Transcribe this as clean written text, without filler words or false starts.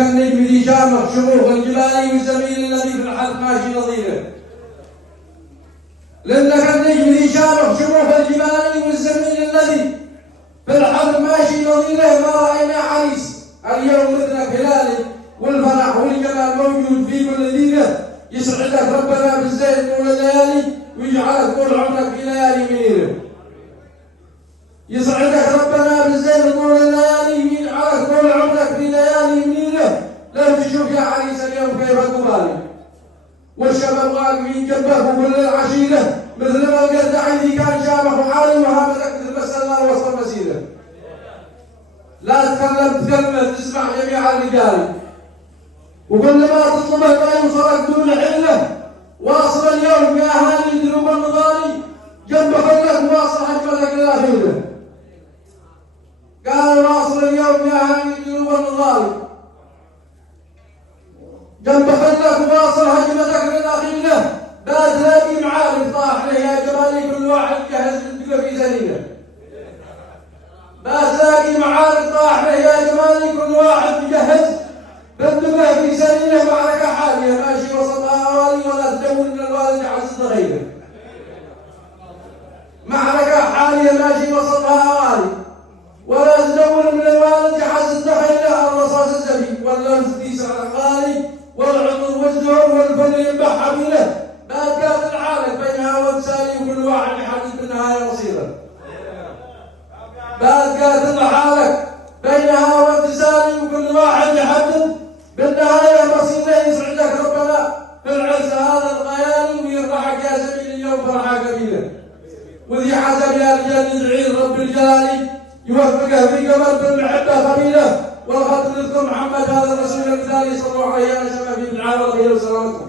النجم ذي شامخ شموخ الجبال والزميل الذي في الحلق ماشي نظيره. لأنك النجم ذي شامخ شموخ الجبال والزميل الذي في الحلق ماشي نظيره. ما رأينا عريس اليوم مثلك هلالي والفرح والجمال موجود في كل ديره. يسعدك ربنا بالزين طول الليالي ويجعلك طول عمرك في ليالي منيره. يسعدك ربنا بالزين طول الليالي ويجعلك طول عمرك في ليالي منيره. لو تشوف يا عريس اليوم كيف قبالي والشباب واقفين جنبك وكل العشيره مثل ما القرداع ذي كان شامخ وعالي وهامتك مثل مسألة وسط المسيره. لا تكلم كلمة تسمع جميع الرجال وكل ما تطلبه ما يوصلك دون حله. واصل اليوم يا اهالي دروب النضالي جنبك لك واصل اجملك للاخيره. قال واصل اليوم يا اهالي دروب النضالي جنبك لك واصل هجمتك للاخيره. لا تلاقي معارف طاح له يا جمالي كل واحد جهز بنتك في زنينه. لا تلاقي معارف طاح له يا جمالي كل واحد يجهز بنتبه في سنينه. معركة حالية ماشي وسطها أوالي ولا تدور من الوالد حسد غيره. معركة حالية ماشي وسطها أوالي ولا تدور من الوالد حسد غيره. الرصاص الزبي واللوز في سعر غالي والعطر والزهر والفل ينبح حبيله. بعد كانت الحالة بينها وتسالي وكل واحد يحدد بالنهاية مصيره. بعد كانت الحالة بينها وتسالي وكل واحد يحدد بالنهاية مصيره. يسعدك ربنا في العز هذا الغيالي ويفرحك يا زميلي اليوم فرحة كبيرة. وذي حسب يا رجال ندعي رب الجلال يوفقه في قبر بالمحبة خبيرة. والخط نذكر محمد هذا الرسول المثالي صلى الله عليه وسلم في العالم والخير وسلامته.